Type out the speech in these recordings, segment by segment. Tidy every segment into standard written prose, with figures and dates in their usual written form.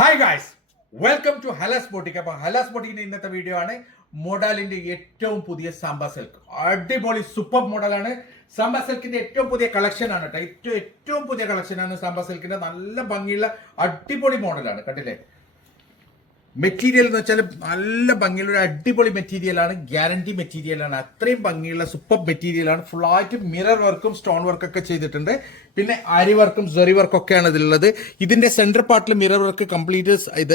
Hi guys, welcome to Halas boutique. അപ്പൊ ഹലാസ് ബോട്ടിക്കിന്റെ ഇന്നത്തെ video ആണ് മോഡലിന്റെ ഏറ്റവും പുതിയ സാമ്പ സിൽക്ക്. അടിപൊളി സൂപ്പർ മോഡലാണ്. സാമ്പ സിൽക്കിന്റെ ഏറ്റവും പുതിയ കളക്ഷൻ ആണ് കേട്ടോ. ഏറ്റവും പുതിയ കളക്ഷൻ ആണ് സാമ്പ സിൽക്കിന്റെ. നല്ല ഭംഗിയുള്ള അടിപൊളി മോഡലാണ്. കണ്ടില്ലേ? മെറ്റീരിയൽ എന്ന് വെച്ചാൽ നല്ല ഭംഗിയുള്ള ഒരു അടിപൊളി മെറ്റീരിയലാണ്. ഗ്യാരണ്ടി മെറ്റീരിയലാണ്. അത്രയും ഭംഗിയുള്ള സൂപ്പർ മെറ്റീരിയലാണ്. ഫുള്ളായിട്ട് മിറർ വർക്കും സ്റ്റോൺ വർക്കൊക്കെ ചെയ്തിട്ടുണ്ട്. പിന്നെ അരി വർക്കും സെറി വർക്കും ഒക്കെയാണ് ഇതിലുള്ളത്. ഇതിന്റെ സെന്റർ പാർട്ടിൽ മിറർ വർക്ക് കംപ്ലീറ്റ് ഇത്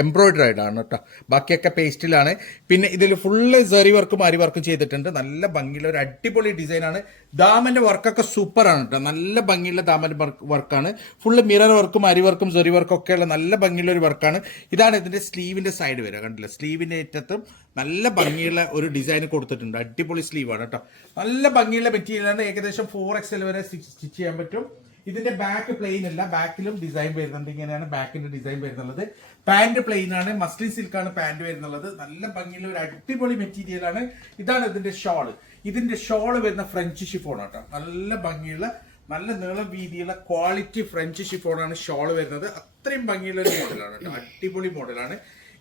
എംബ്രോയിഡറൈഡ് ആണ് കേട്ടോ. ബാക്കിയൊക്കെ പേസ്റ്റിലാണ്. പിന്നെ ഇതിൽ ഫുള്ള് സെറി വർക്കും അരി വർക്കും ചെയ്തിട്ടുണ്ട്. നല്ല ഭംഗിയുള്ള ഒരു അടിപൊളി ഡിസൈനാണ്. ദാമന്റെ വർക്കൊക്കെ സൂപ്പറാണ് കേട്ടോ. നല്ല ഭംഗിയുള്ള ദാമന്റെ വർക്കാണ്. ഫുള്ള് മിറർ വർക്കും അരി വർക്കും സെറി വർക്കും ഒക്കെയുള്ള നല്ല ഭംഗിയുള്ള ഒരു വർക്കാണ്. ഇതാണ് ഇതിന്റെ സ്ലീവിന്റെ സൈഡ് വരിക. കണ്ടില്ല? സ്ലീവിന്റെ ഏറ്റത്തും നല്ല ഭംഗിയുള്ള ഒരു ഡിസൈൻ കൊടുത്തിട്ടുണ്ട്. അടിപൊളി സ്ലീവാണ് കേട്ടോ. നല്ല ഭംഗിയുള്ള മെറ്റീരിയലാണ്. ഏകദേശം 4XL വരെ സ്റ്റിച്ച് ചെയ്യാൻ പറ്റും. ഇതിന്റെ ബാക്ക് പ്ലെയിൻ അല്ല, ബാക്കിലും ഡിസൈൻ വരുന്നുണ്ട്. ഇങ്ങനെയാണ് ബാക്കിന്റെ ഡിസൈൻ വരുന്നുള്ളത്. പാന്റ് പ്ലെയിൻ ആണ്. മസ്ലിൻ സിൽക്കാണ് പാന്റ് വരുന്നുള്ളത്. നല്ല ഭംഗിയുള്ള ഒരു അടിപൊളി മെറ്റീരിയൽ ആണ്. ഇതാണ് ഇതിന്റെ ഷോള്. ഇതിന്റെ ഷോള് വരുന്ന ഫ്രഞ്ച് ഷിഫോൺ ആട്ടോ. നല്ല ഭംഗിയുള്ള നല്ല നീളം വീതിയുള്ള ക്വാളിറ്റി ഫ്രഞ്ച് ഷിഫോണാണ് ഷോള് വരുന്നത്. അത്രയും ഭംഗിയുള്ള ഒരു മോഡലാണ് കേട്ടോ. അടിപൊളി മോഡലാണ്.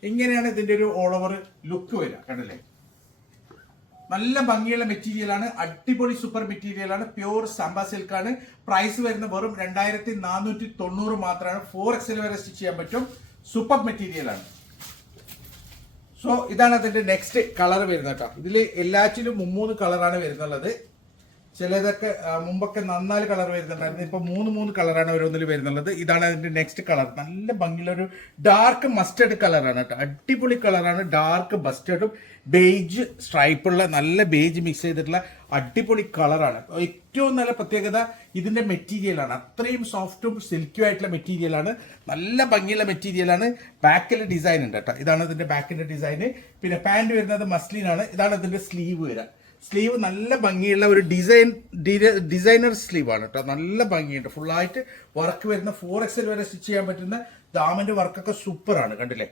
ഇങ്ങനെയാണ് ഇതിന്റെ ഒരു ഓൾ ഓവർ ലുക്ക് വരിക. കണ്ടില്ലേ? നല്ല ഭംഗിയുള്ള മെറ്റീരിയലാണ്. അടിപൊളി സൂപ്പർ മെറ്റീരിയലാണ്. പ്യൂർ സാമ്പ സിൽക്കാണ്. പ്രൈസ് വരുന്ന വെറും 2490 മാത്രമാണ്. 4XL വരെ സ്റ്റിച്ച് ചെയ്യാൻ പറ്റും. സൂപ്പർ മെറ്റീരിയലാണ്. സോ ഇതാണ് അതിന്റെ നെക്സ്റ്റ് കളർ വരുന്നത് കേട്ടോ. ഇതിൽ എല്ലാറ്റിലും 3 കളറാണ് വരുന്നുള്ളത്. ചിലതൊക്കെ മുമ്പൊക്കെ 4 കളർ വരുന്നുണ്ടായിരുന്നു. ഇപ്പൊ 3 കളറാണ് ഓരോന്നിൽ വരുന്നുള്ളത്. ഇതാണ് അതിന്റെ നെക്സ്റ്റ് കളർ. നല്ല ഭംഗിയുള്ള ഒരു ഡാർക്ക് മസ്റ്റേർഡ് കളറാണ് കേട്ടോ. അടിപൊളി കളറാണ്. ഡാർക്ക് മസ്റ്റേർഡും ബേജ് സ്ട്രൈപ്പുള്ള നല്ല ബേജ് മിക്സ് ചെയ്തിട്ടുള്ള അടിപൊളി കളറാണ്. ഏറ്റവും നല്ല പ്രത്യേകത ഇതിന്റെ മെറ്റീരിയലാണ്. അത്രയും സോഫ്റ്റും സിൽക്കും ആയിട്ടുള്ള മെറ്റീരിയലാണ്. നല്ല ഭംഗിയുള്ള മെറ്റീരിയലാണ്. ബാക്കിൽ ഡിസൈൻ ഉണ്ട് കേട്ടോ. ഇതാണ് ഇതിന്റെ ബാക്കിന്റെ ഡിസൈന്. പിന്നെ പാന്റ് വരുന്നത് മസ്ലിനാണ്. ഇതാണ് ഇതിന്റെ സ്ലീവ് വരാം. സ്ലീവ് നല്ല ഭംഗിയുള്ള ഒരു ഡിസൈനർ സ്ലീവ് ആണ് കേട്ടോ. നല്ല ഭംഗിയുണ്ട്. ഫുള്ളായിട്ട് വർക്ക് വരുന്ന 4XL വരെ സ്റ്റിച്ച് ചെയ്യാൻ പറ്റുന്ന ദാമന്റെ വർക്കൊക്കെ സൂപ്പറാണ്. കണ്ടില്ലേ?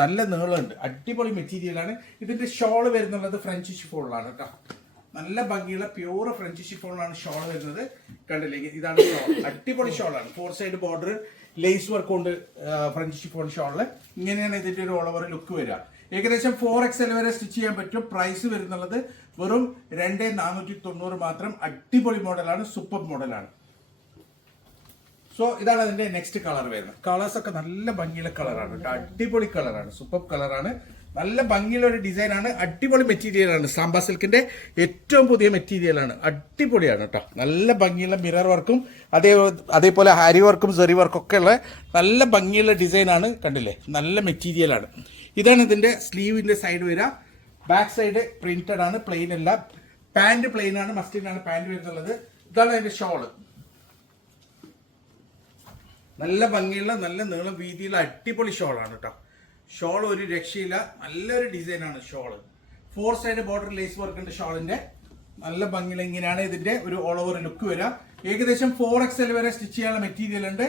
നല്ല നീളമുണ്ട്. അടിപൊളി മെറ്റീരിയലാണ്. ഇതിന്റെ ഷോള് വരുന്നുള്ളത് ഫ്രഞ്ച് ഷിഫോണിലാണ് കേട്ടോ. നല്ല ഭംഗിയുള്ള പ്യൂർ ഫ്രഞ്ച് ഷിഫോണിലാണ് ഷോൾ വരുന്നത്. കണ്ടില്ലേ? ഇതാണ് ഷോൾ. അടിപൊളി ഷോളാണ്. 4 സൈഡ് ബോർഡർ ലേസ് വർക്ക് കൊണ്ട് ഫ്രഞ്ച് ഷിഫോൺ ഷോളില് ഇങ്ങനെയാണ് ഇതിന്റെ ഒരു ഓൾ ഓവർ ലുക്ക് വരിക. ഏകദേശം 4XL വരെ സ്റ്റിച്ച് ചെയ്യാൻ പറ്റും. പ്രൈസ് വരുന്നുള്ളത് വെറും 2490 മാത്രം. അടിപൊളി മോഡലാണ്. സൂപ്പർ മോഡലാണ്. സോ ഇതാണ് അതിന്റെ നെക്സ്റ്റ് കളർ വരുന്നത്. കളേഴ്സ് ഒക്കെ നല്ല ഭംഗിയുള്ള കളറാണ് കേട്ടോ. അടിപൊളി കളറാണ്. സൂപ്പർ കളറാണ്. നല്ല ഭംഗിയുള്ള ഒരു ഡിസൈനാണ്. അടിപൊളി മെറ്റീരിയലാണ്. സാമ്പ സിൽക്കിന്റെ ഏറ്റവും പുതിയ മെറ്റീരിയലാണ്. അടിപൊളിയാണ് കേട്ടോ. നല്ല ഭംഗിയുള്ള മിറർ വർക്കും അതേപോലെ ഹാരി വർക്കും സെറി വർക്കും ഒക്കെ ഉള്ള നല്ല ഭംഗിയുള്ള ഡിസൈനാണ്. കണ്ടില്ലേ? നല്ല മെറ്റീരിയലാണ്. ഇതാണ് ഇതിന്റെ സ്ലീവിന്റെ സൈഡ് വരിക. ബാക്ക് സൈഡ് പ്രിന്റഡ് ആണ്. പ്ലെയിൻ അല്ല. പാന്റ് പ്ലെയിൻ ആണ്. മസ്ലിനാണ് പാന്റ് വരുന്നുള്ളത്. ഇതാണ് അതിന്റെ ഷോള്. നല്ല ഭംഗിയുള്ള നല്ല നീളം വീതിയുള്ള അടിപൊളി ഷോളാണ് കേട്ടോ. ഷോൾ ഒരു രക്ഷയില്ല. നല്ലൊരു ഡിസൈനാണ് ഷോള്. 4 സൈഡ് ബോർഡർ ലേസ് വർക്കിന്റെ ഷോളിന്റെ നല്ല ഭംഗിയുള്ള ഇങ്ങനെയാണ് ഇതിന്റെ ഒരു ഓൾ ഓവർ ലുക്ക് വരിക. ഏകദേശം 4XL വരെ സ്റ്റിച്ച് ചെയ്യാനുള്ള മെറ്റീരിയൽ ഉണ്ട്.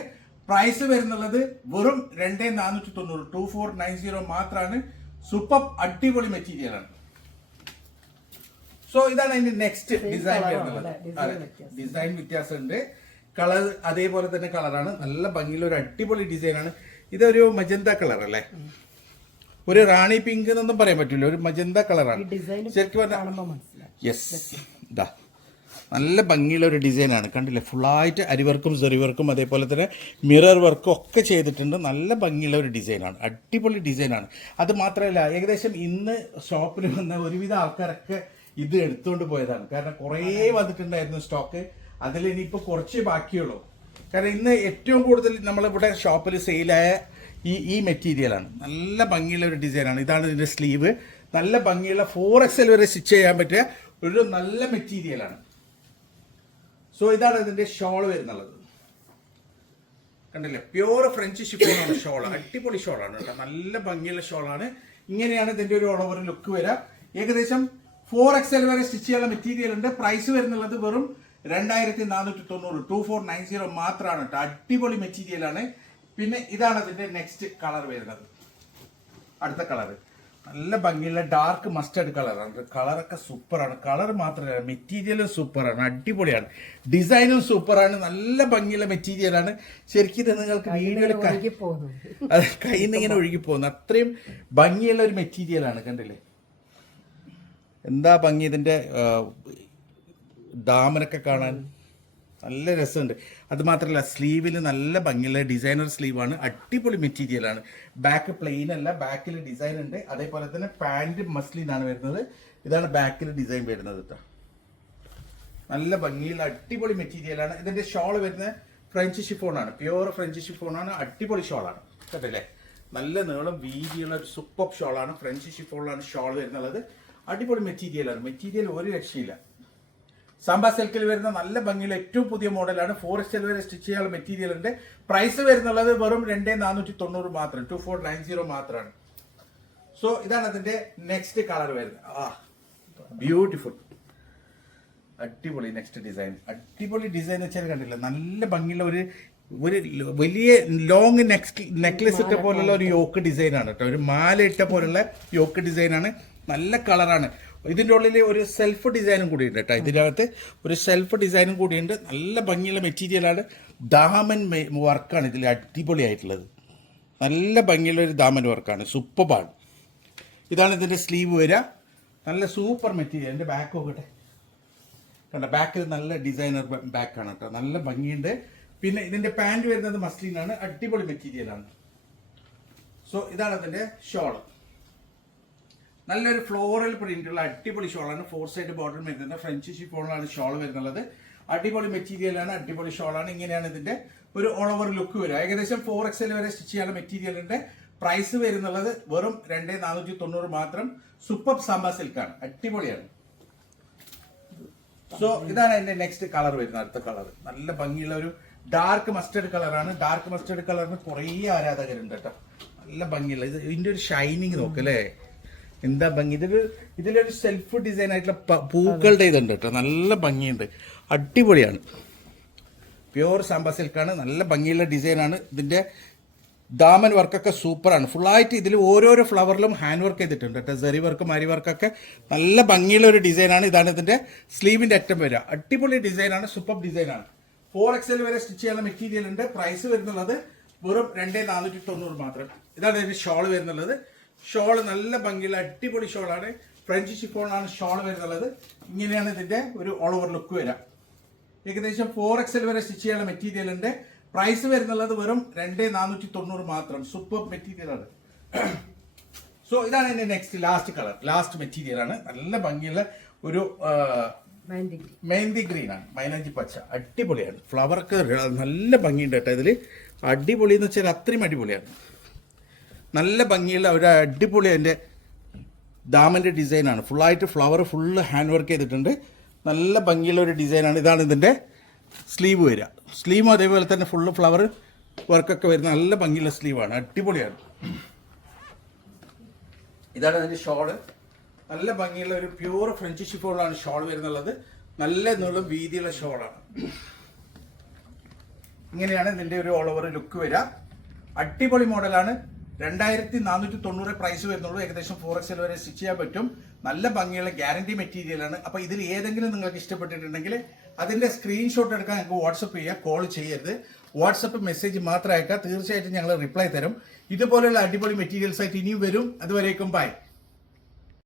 പ്രൈസ് വരുന്നുള്ളത് വെറും 2490 മാത്രമാണ്. സൂപ്പർ അടിപൊളി മെറ്റീരിയലാണ്. സോ ഇതാണ് അതിന്റെ നെക്സ്റ്റ് ഡിസൈൻ വരുന്നത്. ഡിസൈൻ വ്യത്യാസമുണ്ട്. കളർ അതേപോലെ തന്നെ കളറാണ്. നല്ല ഭംഗിയുള്ള ഒരു അടിപൊളി ഡിസൈനാണ്. ഇതൊരു മജന്ത കളർ അല്ലേ? ഒരു റാണി പിങ്ക് എന്നൊന്നും പറയാൻ പറ്റില്ല. ഒരു മജന്ത കളറാണ് ശരിക്കും പറഞ്ഞാൽ. യെസ്, ഇതാ നല്ല ഭംഗിയുള്ള ഒരു ഡിസൈനാണ്. കണ്ടില്ലേ? ഫുള്ളായിട്ട് അരിവർക്കും സെറിവർക്കും അതേപോലെ തന്നെ മിറർ വർക്കും ഒക്കെ ചെയ്തിട്ടുണ്ട്. നല്ല ഭംഗിയുള്ള ഒരു ഡിസൈനാണ്. അടിപൊളി ഡിസൈനാണ്. അത് മാത്രമല്ല, ഏകദേശം ഇന്ന് ഷോപ്പിൽ വന്ന ഒരുവിധ ആൾക്കാരൊക്കെ ഇത് എടുത്തുകൊണ്ട് പോയതാണ്. കാരണം കുറേ വന്നിട്ടുണ്ടായിരുന്നു സ്റ്റോക്ക്. അതിൽ ഇനിയിപ്പോൾ കുറച്ചേ ബാക്കിയുള്ളൂ. കാരണം ഇന്ന് ഏറ്റവും കൂടുതൽ നമ്മളിവിടെ ഷോപ്പിൽ സെയിലായ ഈ മെറ്റീരിയലാണ്. നല്ല ഭംഗിയുള്ള ഒരു ഡിസൈനാണ്. ഇതാണ് ഇതിന്റെ സ്ലീവ്. നല്ല ഭംഗിയുള്ള 4XL വരെ സ്റ്റിച്ച് ചെയ്യാൻ പറ്റിയ ഒരു നല്ല മെറ്റീരിയലാണ്. സോ ഇതാണ് ഇതിന്റെ ഷോൾ വരുന്നുള്ളത്. കണ്ടില്ലേ? പ്യൂർ ഫ്രഞ്ച് ഷിഫോണാണ് ഷോൾ. അടിപൊളി ഷോളാണ് കേട്ടോ. നല്ല ഭംഗിയുള്ള ഷോളാണ്. ഇങ്ങനെയാണ് ഇതിന്റെ ഒരു ഓൾ ഓവർ ലുക്ക് വരിക. ഏകദേശം 4XL വരെ സ്റ്റിച്ച് ചെയ്യാനുള്ള മെറ്റീരിയൽ ഉണ്ട്. പ്രൈസ് വരുന്നുള്ളത് വെറും 2490 2490 മാത്രമാണ് കേട്ടോ. അടിപൊളി മെറ്റീരിയലാണ്. പിന്നെ ഇതാണ് അതിന്റെ നെക്സ്റ്റ് കളർ വരുന്നത്. അടുത്ത കളർ നല്ല ഭംഗിയുള്ള ഡാർക്ക് മസ്റ്റർഡ് കളറാണ്. കളറൊക്കെ സൂപ്പറാണ്. കളർ മാത്രമല്ല മെറ്റീരിയലും സൂപ്പറാണ്, അടിപൊളിയാണ്. ഡിസൈനും സൂപ്പറാണ്. നല്ല ഭംഗിയുള്ള മെറ്റീരിയലാണ്. ശരിക്കും ഇത് നിങ്ങൾക്ക് വീഡിയോയിൽ കയ്യിൽ നിന്ന് ഇങ്ങനെ ഒഴുകി പോകുന്നു. അത്രയും ഭംഗിയുള്ള ഒരു മെറ്റീരിയലാണ്. കണ്ടില്ലേ എന്താ ഭംഗി. ഇതിന്റെ ഡാമനൊക്കെ കാണാൻ നല്ല രസമുണ്ട്. അത് മാത്രമല്ല സ്ലീവിൽ നല്ല ഭംഗിയുള്ള ഡിസൈനർ സ്ലീവാണ്. അടിപൊളി മെറ്റീരിയലാണ്. ബാക്ക് പ്ലെയിൻ അല്ല, ബാക്കിൽ ഡിസൈൻ ഉണ്ട്. അതേപോലെ തന്നെ പാൻറ് മസ്ലിനാണ് വരുന്നത്. ഇതാണ് ബാക്കിൽ ഡിസൈൻ വരുന്നത് കേട്ടോ. നല്ല ഭംഗിയുള്ള അടിപൊളി മെറ്റീരിയലാണ്. ഇതിന്റെ ഷോൾ വരുന്നത് ഫ്രഞ്ച് ഷിഫോണാണ്, പ്യുവർ ഫ്രഞ്ച് ഷിഫോണാണ്. അടിപൊളി ഷോളാണ് കേട്ടല്ലേ. നല്ല നീളം വീതിയുള്ള ഒരു സൂപ്പർ ഷോളാണ്. ഫ്രഞ്ച് ഷിഫോണിലാണ് ഷോൾ വരുന്നത്. അടിപൊളി മെറ്റീരിയലാണ്. മെറ്റീരിയൽ ഒരു രക്ഷയില്ല. സാമ്പാ സിൽക്കിൽ വരുന്ന നല്ല ഭംഗിയുള്ള ഏറ്റവും പുതിയ മോഡലാണ്. 4XL വരെ സ്റ്റിച്ച് ചെയ്യാനുള്ള മെറ്റീരിയൽ ഉണ്ട്. പ്രൈസ് വരുന്നുള്ളത് വെറും 2490 മാത്രം, 2490 മാത്രമാണ്. സോ ഇതാണ് അതിന്റെ നെക്സ്റ്റ് കളർ വരുന്നത്. ബ്യൂട്ടിഫുൾ, അടിപൊളി. നെക്സ്റ്റ് ഡിസൈൻ, അടിപൊളി ഡിസൈൻ വെച്ചാൽ കണ്ടില്ല, നല്ല ഭംഗിയുള്ള ഒരു വലിയ ലോങ് നെക്ലെസ് ഇട്ട പോലുള്ള ഒരു യോക്ക് ഡിസൈൻ ആണ് കേട്ടോ. ഒരു മാല ഇട്ട പോലുള്ള യോക്ക് ഡിസൈൻ ആണ്. നല്ല കളറാണ്. ഇതിൻ്റെ ഉള്ളിൽ ഒരു സെൽഫ് ഡിസൈനും കൂടി ഉണ്ട് കേട്ടോ. ഇതിനകത്ത് ഒരു സെൽഫ് ഡിസൈനും കൂടിയുണ്ട്. നല്ല ഭംഗിയുള്ള മെറ്റീരിയലാണ്. ദാമൻ വർക്കാണ് ഇതിൽ അടിപൊളിയായിട്ടുള്ളത്. നല്ല ഭംഗിയുള്ള ഒരു ദാമൻ വർക്കാണ്, സൂപ്പറാണ്. ഇതാണ് ഇതിൻ്റെ സ്ലീവ് വരിക. നല്ല സൂപ്പർ മെറ്റീരിയൽ. എൻ്റെ ബാക്ക് നോക്കട്ടെ, കണ്ട ബാക്കിൽ നല്ല ഡിസൈനർ ബാക്കാണ് കേട്ടോ. നല്ല ഭംഗിയുണ്ട്. പിന്നെ ഇതിൻ്റെ പാൻറ് വരുന്നത് മസ്ലിനാണ്. അടിപൊളി മെറ്റീരിയലാണ്. സോ ഇതാണ് അതിൻ്റെ ഷോൾ. നല്ലൊരു ഫ്ലോറൽ പ്രിന്റുള്ള അടിപൊളി ഷോളാണ്. 4 സൈഡ് ബോർഡർ വരുന്നത്. ഫ്രഞ്ച് ഷിഫോണിലാണ് ഷോൾ വരുന്നത്. അടിപൊളി മെറ്റീരിയലാണ്, അടിപൊളി ഷോളാണ്. ഇങ്ങനെയാണ് ഇതിന്റെ ഒരു ഓൾ ഓവർ ലുക്ക് വരിക. ഏകദേശം 4XL വരെ സ്റ്റിച്ച് ചെയ്യാനുള്ള മെറ്റീരിയലിന്റെ പ്രൈസ് വരുന്നുള്ളത് വെറും 2490 മാത്രം. സൂപ്പർ സാമ്പാ സിൽക്കാണ്, അടിപൊളിയാണ്. സോ ഇതാണ് അതിന്റെ നെക്സ്റ്റ് കളർ വരുന്നത്. അടുത്ത കളർ നല്ല ഭംഗിയുള്ള ഒരു ഡാർക്ക് മസ്റ്റർഡ് കളറാണ്. ഡാർക്ക് മസ്റ്റർഡ് കളറിന് കുറേ ആരാധകരുണ്ട് കേട്ടോ. നല്ല ഭംഗിയുള്ള ഇതിന്റെ ഒരു ഷൈനിങ് നോക്കല്ലേ, എന്താ ഭംഗി. ഇതിലൊരു സെൽഫ് ഡിസൈൻ ആയിട്ടുള്ള പൂക്കളുടെ ഇതുണ്ട് കേട്ടോ. നല്ല ഭംഗിയുണ്ട്, അടിപൊളിയാണ്. പ്യുവർ സാമ്പാ സിൽക്കാണ്. നല്ല ഭംഗിയുള്ള ഡിസൈനാണ്. ഇതിന്റെ ദാമൻ വർക്കൊക്കെ സൂപ്പറാണ്. ഫുള്ളായിട്ട് ഇതിൽ ഓരോരോ ഫ്ലവറിലും ഹാൻഡ് വർക്ക് ചെയ്തിട്ടുണ്ട് കേട്ടോ. സെറി വർക്കും അരി വർക്കൊക്കെ നല്ല ഭംഗിയുള്ള ഒരു ഡിസൈനാണ്. ഇതാണ് ഇതിന്റെ സ്ലീവിന്റെ അറ്റം വരിക. അടിപൊളി ഡിസൈനാണ്, സൂപ്പർ ഡിസൈനാണ്. 4XL വരെ സ്റ്റിച്ച് ചെയ്യാനുള്ള മെറ്റീരിയൽ ഉണ്ട്. പ്രൈസ് വരുന്നുള്ളത് വെറും 2490 മാത്രം. ഇതാണ് ഇതിന്റെ ഷോൾ വരുന്നുള്ളത്. ഷോൾ നല്ല ഭംഗിയുള്ള അടിപൊളി ഷോളാണ്. ഫ്രഞ്ച് ഷിഫോണാണ് ഷോൾ വരുന്നുള്ളത്. ഇങ്ങനെയാണ് ഇതിന്റെ ഒരു ഓൾ ഓവർ ലുക്ക് വരിക. ഏകദേശം 4XL വരെ സ്റ്റിച്ച് ചെയ്യാനുള്ള മെറ്റീരിയൽ ഉണ്ട്. പ്രൈസ് വരുന്നുള്ളത് വെറും 2490 മാത്രം. സൂപ്പർ മെറ്റീരിയലാണ്. സോ ഇതാണ് എന്റെ next last colour, last material ആണ്. നല്ല ഭംഗിയുള്ള ഒരു മെഹന്തി ഗ്രീൻ ആണ്, മൈലാഞ്ചി പച്ച. അടിപൊളിയാണ്. ഫ്ലവർക്ക് നല്ല ഭംഗിയുണ്ട് കേട്ടോ ഇതിൽ. അടിപൊളി എന്ന് വെച്ചാൽ അത്രയും അടിപൊളിയാണ്. നല്ല ഭംഗിയുള്ള ഒരു അടിപൊളി അതിൻ്റെ ദാമൻ്റെ ഡിസൈനാണ്. ഫുള്ളായിട്ട് ഫ്ലവർ ഫുള്ള് ഹാൻഡ് വർക്ക് ചെയ്തിട്ടുണ്ട്. നല്ല ഭംഗിയുള്ള ഒരു ഡിസൈനാണ്. ഇതാണ് ഇതിൻ്റെ സ്ലീവ് വരിക. സ്ലീവും അതേപോലെ തന്നെ ഫുള്ള് ഫ്ലവർ വർക്കൊക്കെ വരുന്ന നല്ല ഭംഗിയുള്ള സ്ലീവാണ്, അടിപൊളിയാണ്. ഇതാണ് അതിൻ്റെ ഷോള്. നല്ല ഭംഗിയുള്ള ഒരു പ്യൂർ ഫ്രഞ്ച് ഷിഫോണിലാണ് ഷോൾ വരുന്നുള്ളത്. നല്ല നീളം വീതിയുള്ള ഷോളാണ്. ഇങ്ങനെയാണ് ഇതിൻ്റെ ഒരു ഓൾ ഓവർ ലുക്ക് വരിക. അടിപൊളി മോഡലാണ്. 2490 പ്രൈസ് വരുന്നുള്ളൂ. ഏകദേശം 4XL വരെ സ്റ്റിച്ച് ചെയ്യാൻ പറ്റും. നല്ല ഭംഗിയുള്ള ഗ്യാരണ്ടി മെറ്റീരിയലാണ്. അപ്പോൾ ഇതിൽ ഏതെങ്കിലും നിങ്ങൾക്ക് ഇഷ്ടപ്പെട്ടിട്ടുണ്ടെങ്കിൽ അതിന്റെ സ്ക്രീൻഷോട്ട് എടുക്കാൻ നിങ്ങൾക്ക് വാട്സപ്പ് ചെയ്യുക, കോൾ ചെയ്യരുത്. വാട്സപ്പ് മെസ്സേജ് മാത്രം അയക്കുക. തീർച്ചയായിട്ടും ഞങ്ങൾ റിപ്ലൈ തരും. ഇതുപോലെയുള്ള അടിപൊളി മെറ്റീരിയൽസ് ആയിട്ട് ഇനിയും വരും. അതുവരേക്കും ബൈ.